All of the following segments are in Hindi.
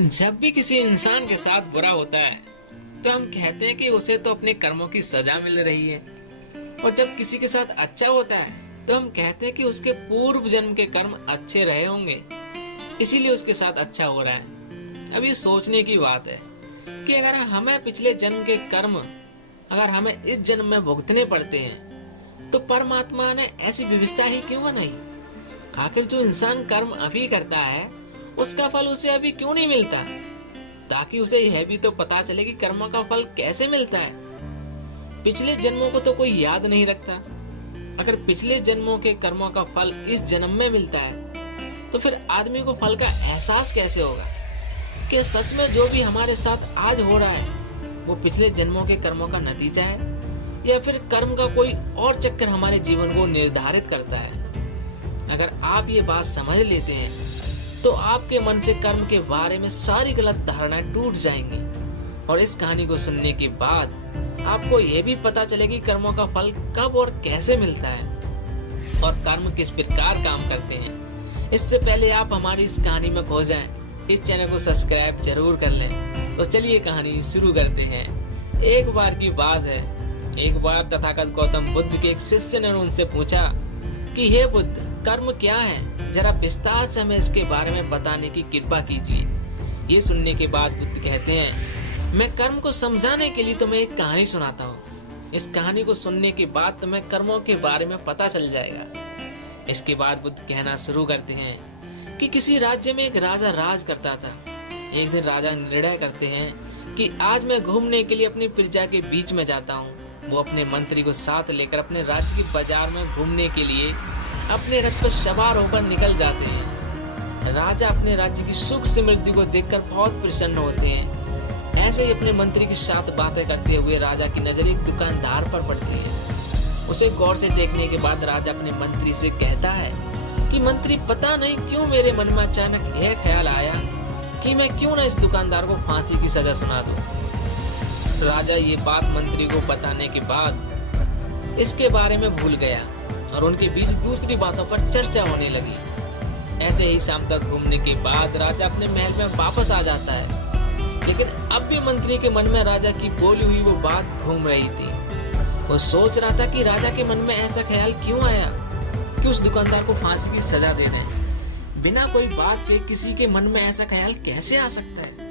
जब भी किसी इंसान के साथ बुरा होता है तो हम कहते हैं कि उसे तो अपने कर्मों की सजा मिल रही है। और जब किसी के साथ अच्छा होता है तो हम कहते हैं कि उसके पूर्व जन्म के कर्म अच्छे रहे होंगे, इसीलिए उसके साथ अच्छा हो रहा है। अब ये सोचने की बात है कि अगर हमें पिछले जन्म के कर्म अगर हमें इस जन्म में भुगतने पड़ते हैं तो परमात्मा ने ऐसी व्यवस्था ही क्यों बनाई। आखिर जो इंसान कर्म अभी करता है उसका फल उसे अभी क्यों नहीं मिलता, ताकि उसे यह भी तो पता चले कि कर्म का फल कैसे मिलता है। पिछले जन्मों को तो कोई याद नहीं रखता। अगर पिछले जन्मों के कर्मों का फल इस जन्म में मिलता है तो फिर आदमी को फल का एहसास कैसे होगा कि सच में जो भी हमारे साथ आज हो रहा है वो पिछले जन्मों के कर्मों का नतीजा है, या फिर कर्म का कोई और चक्कर हमारे जीवन को निर्धारित करता है। अगर आप ये बात समझ लेते हैं तो आपके मन से कर्म के बारे में सारी गलत धारणाएं टूट जाएंगी, और इस कहानी को सुनने के बाद आपको यह भी पता चलेगी कर्मों का फल कब और कैसे मिलता है और कर्म किस प्रकार काम करते हैं। इससे पहले आप हमारी इस कहानी में खो जाएं, इस चैनल को सब्सक्राइब जरूर कर लें। तो चलिए कहानी शुरू करते हैं। एक बार की बात है, एक बार तथागत गौतम बुद्ध के एक शिष्य ने उनसे पूछा कि हे बुद्ध, कर्म क्या है, जरा विस्तार से हमें इसके बारे में बताने की कृपा कीजिए। ये सुनने के बाद बुद्ध कहते हैं, मैं कर्म को समझाने के लिए तुम्हें एक कहानी सुनाता हूँ। इस कहानी को सुनने के बाद तुम्हें कर्मों के बारे में पता चल जाएगा। इसके बाद बुद्ध कहना शुरू करते हैं कि किसी राज्य में एक राजा राज करता था। एक दिन राजा निर्णय करते हैं कि आज मैं घूमने के लिए अपनी प्रजा के बीच में जाता हूँ। वो अपने मंत्री को साथ लेकर अपने राज्य के बाजार में घूमने के लिए अपने रथ पर सवार होकर निकल जाते हैं। राजा अपने राज्य की सुख समृद्धि को देखकर बहुत प्रसन्न होते हैं। ऐसे ही अपने मंत्री के साथ बातें करते हुए राजा की नजर एक दुकानदार पर पड़ती है। उसे गौर से देखने के बाद राजा अपने मंत्री से कहता है कि मंत्री, पता नहीं क्यों मेरे मन में अचानक यह ख्याल आया कि मैं क्यों न इस दुकानदार को फांसी की सजा सुना दूं। राजा ये बात मंत्री को बताने के बाद इसके बारे में भूल गया और उनके बीच दूसरी बातों पर चर्चा होने लगी। ऐसे ही शाम तक घूमने के बाद राजा अपने महल में वापस आ जाता है, लेकिन अब भी मंत्री के मन में राजा की बोली हुई वो बात घूम रही थी। वो सोच रहा था कि राजा के मन में ऐसा ख्याल क्यों आया कि उस दुकानदार को फांसी की सजा दे दें। बिना कोई बात के किसी के मन में ऐसा ख्याल कैसे आ सकता है।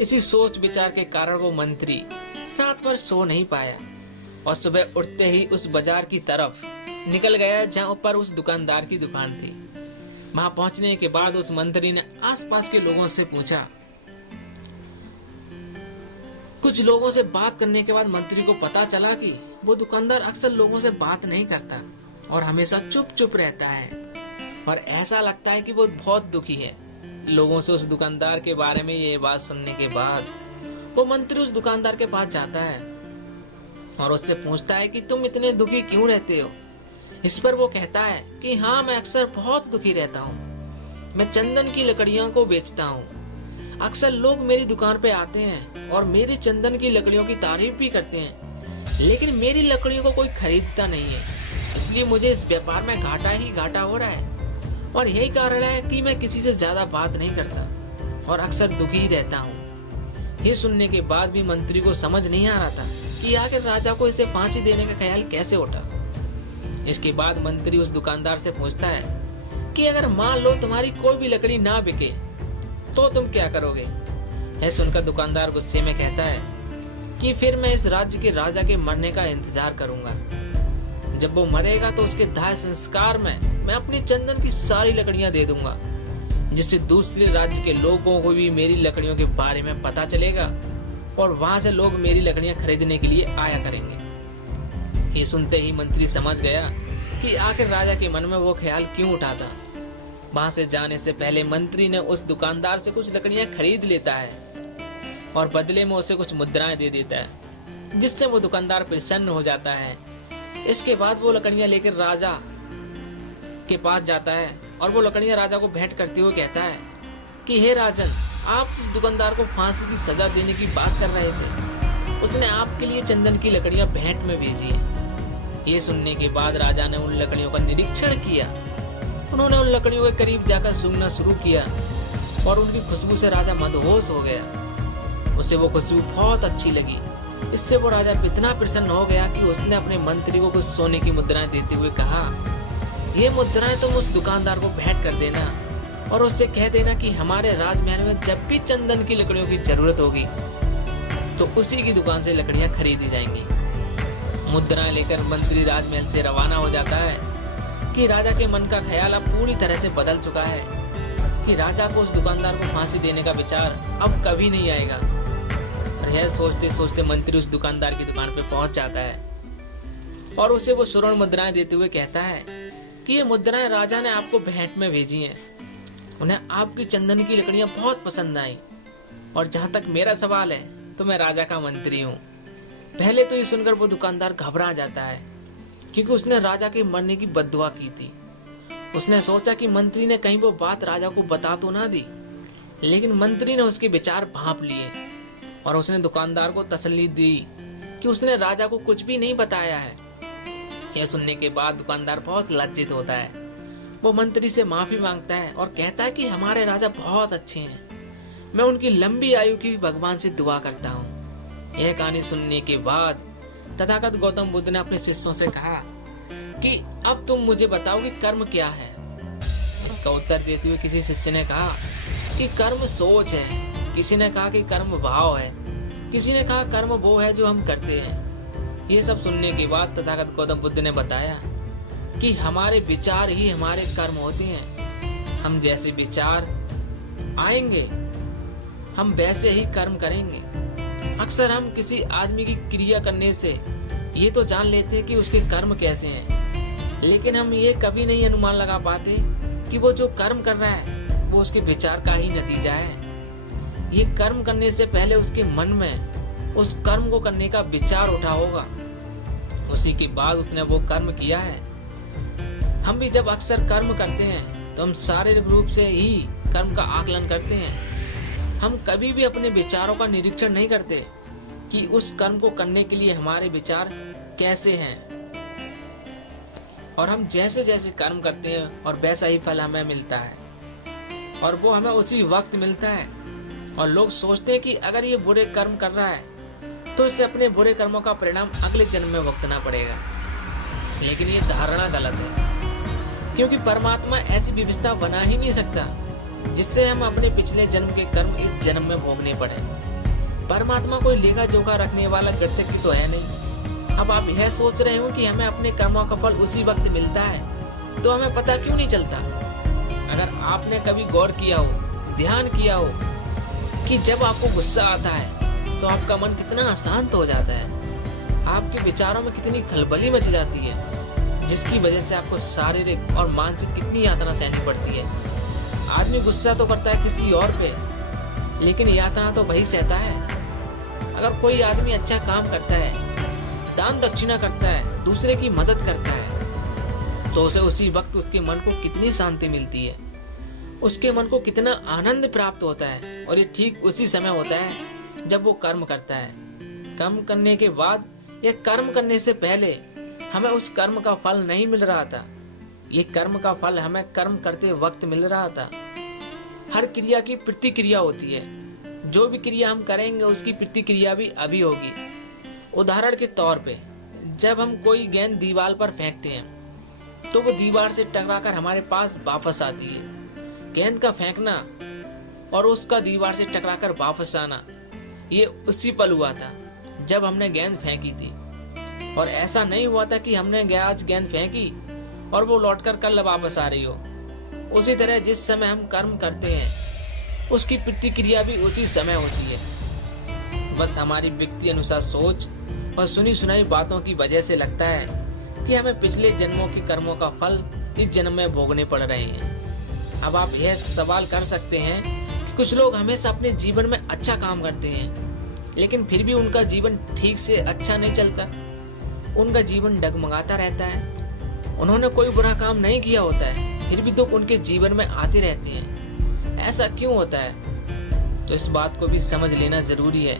इसी सोच विचार के कारण वो मंत्री रात भर सो नहीं पाया और सुबह उठते ही उस बाजार की तरफ निकल गया जहाँ पर उस दुकानदार की दुकान थी। वहां पहुंचने के बाद उस मंत्री ने आसपास के लोगों से पूछा। कुछ लोगों से बात करने के बाद मंत्री को पता चला कि वो दुकानदार अक्सर लोगों से बात नहीं करता और हमेशा चुप चुप रहता है, और ऐसा लगता है कि वो बहुत दुखी है। लोगों से उस दुकानदार के बारे में ये बात सुनने के बाद वो मंत्री उस दुकानदार के पास जाता है और उससे पूछता है कि तुम इतने दुखी क्यों रहते हो। इस पर वो कहता है कि हाँ, मैं अक्सर बहुत दुखी रहता हूँ। मैं चंदन की लकड़ियों को बेचता हूँ। अक्सर लोग मेरी दुकान पे आते हैं और मेरी चंदन की लकड़ियों की तारीफ भी करते हैं, लेकिन मेरी लकड़ियों को कोई खरीदता नहीं है। इसलिए मुझे इस व्यापार में घाटा ही घाटा हो रहा है, और यही कारण है कि मैं किसी से ज्यादा बात नहीं करता और अक्सर दुखी ही रहता हूँ। ये सुनने के बाद भी मंत्री को समझ नहीं आ रहा था कि आखिर राजा को इसे फांसी देने का ख्याल कैसे उठा। इसके बाद मंत्री उस दुकानदार से पूछता है कि अगर मान लो तुम्हारी कोई भी लकड़ी ना बिके तो तुम क्या करोगे। यह सुनकर दुकानदार गुस्से में कहता है कि फिर मैं इस राज्य के राजा के मरने का इंतजार करूंगा। जब वो मरेगा तो उसके दाह संस्कार में मैं अपनी चंदन की सारी लकड़ियां दे दूंगा, जिससे दूसरे राज्य के लोगों को भी मेरी लकड़ियों के बारे में पता चलेगा और वहां से लोग मेरी लकड़ियां खरीदने के लिए आया करेंगे। ये सुनते ही मंत्री समझ गया कि आखिर राजा के मन में वो ख्याल क्यों उठा था। वहां से जाने से पहले मंत्री ने उस दुकानदार से कुछ लकड़ियां खरीद लेता है और बदले में उसे कुछ मुद्राएं दे देता है, जिससे वो दुकानदार प्रसन्न हो जाता है। इसके बाद वो लकड़ियां लेकर राजा के पास जाता है और वो लकड़ियां राजा को भेंट करते हुए कहता है कि हे राजन, आप जिस दुकानदार को फांसी की सजा देने की बात कर रहे थे उसने आपके लिए चंदन की लकड़ियां भेंट में भेजी है। ये सुनने के बाद राजा ने उन लकड़ियों का निरीक्षण किया। उन्होंने उन लकड़ियों के करीब जाकर सूंघना शुरू किया और उनकी खुशबू से राजा मदहोश हो गया। उसे वो खुशबू बहुत अच्छी लगी। इससे वो राजा इतना प्रसन्न हो गया कि उसने अपने मंत्री को कुछ सोने की मुद्राएं देते हुए कहा, ये मुद्राएं तुम उस दुकानदार को भेंट कर देना और उससे कह देना कि हमारे राजमहल में जब भी चंदन की लकड़ियों की जरूरत होगी तो उसी की दुकान से लकड़ियां खरीदी जाएंगी। मुद्राएं लेकर मंत्री राजमहल से रवाना हो जाता है कि राजा के मन का ख्याल अब पूरी तरह से बदल चुका है कि राजा को उस दुकानदार को फांसी देने का विचार अब कभी नहीं आएगा। और यह सोचते सोचते मंत्री उस दुकानदार की दुकान पर पहुंच जाता है और उसे वो स्वर्ण मुद्राएं देते हुए कहता है कि ये मुद्राएं राजा ने आपको भेंट में भेजी हैं। उन्हें आपकी चंदन की लकड़ियां बहुत पसंद आई और जहां तक मेरा सवाल है तो मैं राजा का मंत्री हूँ। पहले तो ये सुनकर वो दुकानदार घबरा जाता है क्योंकि उसने राजा के मरने की बद्दुआ की थी। उसने सोचा कि मंत्री ने कहीं वो बात राजा को बता तो ना दी, लेकिन मंत्री ने उसके विचार भांप लिए और उसने दुकानदार को तसल्ली दी कि उसने राजा को कुछ भी नहीं बताया है। यह सुनने के बाद दुकानदार बहुत लज्जित होता है। वो मंत्री से माफी मांगता है और कहता है कि हमारे राजा बहुत अच्छे हैं, मैं उनकी लंबी आयु की भगवान से दुआ करता हूँ। यह कहानी सुनने के बाद तथागत गौतम बुद्ध ने अपने शिष्यों से कहा कि अब तुम मुझे बताओ कि कर्म क्या है। इसका उत्तर देते हुए किसी शिष्य ने कहा कि कर्म सोच है, किसी ने कहा कि कर्म भाव है, किसी ने कहा कर्म वो है जो हम करते हैं। ये सब सुनने के बाद तथागत गौतम बुद्ध ने बताया कि हमारे विचार ही हमारे कर्म होते हैं। हम जैसे विचार आएंगे हम वैसे ही कर्म करेंगे। अक्सर हम किसी आदमी की क्रिया करने से ये तो जान लेते हैं कि उसके कर्म कैसे हैं, लेकिन हम ये कभी नहीं अनुमान लगा पाते कि वो जो कर्म कर रहा है वो उसके विचार का ही नतीजा है। ये कर्म करने से पहले उसके मन में उस कर्म को करने का विचार उठा होगा, उसी के बाद उसने वो कर्म किया है। हम भी जब अक्सर कर्म करते हैं तो हम शारीरिक रूप से ही कर्म का आकलन करते हैं। हम कभी भी अपने विचारों का निरीक्षण नहीं करते कि उस कर्म को करने के लिए हमारे विचार कैसे हैं, और हम जैसे जैसे कर्म करते हैं और वैसा ही फल हमें मिलता है और वो हमें उसी वक्त मिलता है। और लोग सोचते हैं कि अगर ये बुरे कर्म कर रहा है तो इससे अपने बुरे कर्मों का परिणाम अगले जन्म में भुगतना पड़ेगा, लेकिन ये धारणा गलत है, क्योंकि परमात्मा ऐसी व्यवस्था बना ही नहीं सकता जिससे हम अपने पिछले जन्म के कर्म इस जन्म में भोगने पड़े। परमात्मा कोई लेखा जोखा रखने वाला कृतज्ञ तो है नहीं। अब आप यह सोच रहे हो कि हमें अपने कर्मों का फल उसी वक्त मिलता है, तो हमें पता क्यों नहीं चलता? अगर आपने कभी गौर किया हो, ध्यान किया हो कि जब आपको गुस्सा आता है तो आपका मन कितना अशांत हो जाता है, आपके विचारों में कितनी खलबली मच जाती है, जिसकी वजह से आपको शारीरिक और मानसिक कितनी यातना सहनी पड़ती है। आदमी गुस्सा तो करता है किसी और पे, लेकिन यातना तो वही सहता है। अगर कोई आदमी अच्छा काम करता है, दान दक्षिणा करता है, दूसरे की मदद करता है, तो उसे उसी वक्त उसके मन को कितनी शांति मिलती है, उसके मन को कितना आनंद प्राप्त होता है। और ये ठीक उसी समय होता है जब वो कर्म करता है। कर्म करने के बाद या कर्म करने से पहले हमें उस कर्म का फल नहीं मिल रहा था, ये कर्म का फल हमें कर्म करते वक्त मिल रहा था। हर क्रिया की प्रतिक्रिया होती है, जो भी क्रिया हम करेंगे उसकी प्रतिक्रिया भी अभी होगी। उदाहरण के तौर पे जब हम कोई गेंद दीवार पर फेंकते हैं तो वो दीवार से टकराकर हमारे पास वापस आती है। गेंद का फेंकना और उसका दीवार से टकराकर वापस आना, ये उसी पल हुआ था जब हमने गेंद फेंकी थी। और ऐसा नहीं हुआ था कि हमने आज गेंद फेंकी और वो लौटकर कल वापस आ रही हो। उसी तरह जिस समय हम कर्म करते हैं उसकी प्रतिक्रिया भी उसी समय होती है। बस हमारी व्यक्ति अनुसार सोच और सुनी सुनाई बातों की वजह से लगता है कि हमें पिछले जन्मों के कर्मों का फल इस जन्म में भोगने पड़ रहे हैं। अब आप यह सवाल कर सकते हैं कि कुछ लोग हमेशा अपने जीवन में अच्छा काम करते हैं, लेकिन फिर भी उनका जीवन ठीक से अच्छा नहीं चलता, उनका जीवन डगमगाता रहता है। उन्होंने कोई बुरा काम नहीं किया होता है, फिर भी दुख उनके जीवन में आते रहते हैं। ऐसा क्यों होता है? तो इस बात को भी समझ लेना जरूरी है।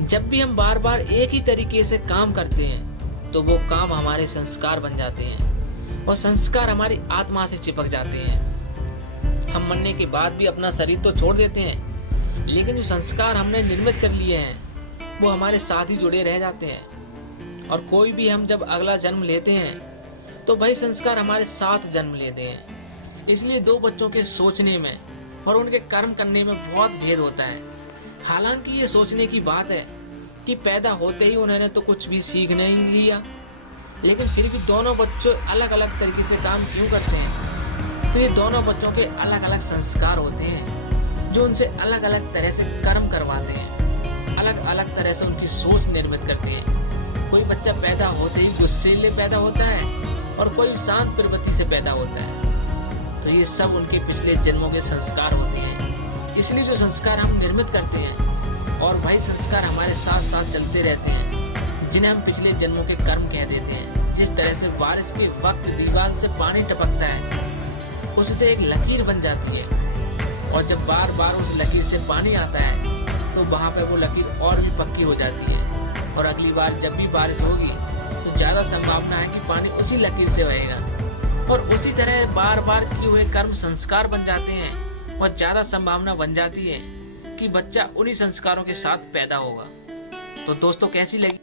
जब भी हम बार बार एक ही तरीके से काम करते हैं तो वो काम हमारे संस्कार बन जाते हैं और संस्कार हमारी आत्मा से चिपक जाते हैं। हम मरने के बाद भी अपना शरीर तो छोड़ देते हैं, लेकिन जो संस्कार हमने निर्मित कर लिए हैं वो हमारे साथ ही जुड़े रह जाते हैं। और कोई भी हम जब अगला जन्म लेते हैं तो वही संस्कार हमारे साथ जन्म लेते हैं। इसलिए दो बच्चों के सोचने में और उनके कर्म करने में बहुत भेद होता है। हालांकि ये सोचने की बात है कि पैदा होते ही उन्होंने तो कुछ भी सीख नहीं लिया, लेकिन फिर भी दोनों बच्चों अलग अलग तरीके से काम क्यों करते हैं? तो ये दोनों बच्चों के अलग अलग संस्कार होते हैं जो उनसे अलग अलग तरह से कर्म करवाते हैं, अलग अलग तरह से उनकी सोच निर्मित करते हैं। कोई बच्चा पैदा होते ही गुस्सैले पैदा होता है और कोई शांत प्रवृत्ति से पैदा होता है। तो ये सब उनके पिछले जन्मों के संस्कार होते हैं। इसलिए जो संस्कार हम निर्मित करते हैं और वही संस्कार हमारे साथ साथ चलते रहते हैं, जिन्हें हम पिछले जन्मों के कर्म कह देते हैं। जिस तरह से बारिश के वक्त दीवार से पानी टपकता है, उससे एक लकीर बन जाती है, और जब बार बार उस लकीर से पानी आता है तो वहां पर वो लकीर और भी पक्की हो जाती है, और अगली बार जब भी बारिश होगी तो ज्यादा संभावना है कि पानी उसी लकीर से बहेगा। और उसी तरह बार बार किए हुए कर्म संस्कार बन जाते हैं, और ज्यादा संभावना बन जाती है कि बच्चा उन्हीं संस्कारों के साथ पैदा होगा। तो दोस्तों, कैसी लगी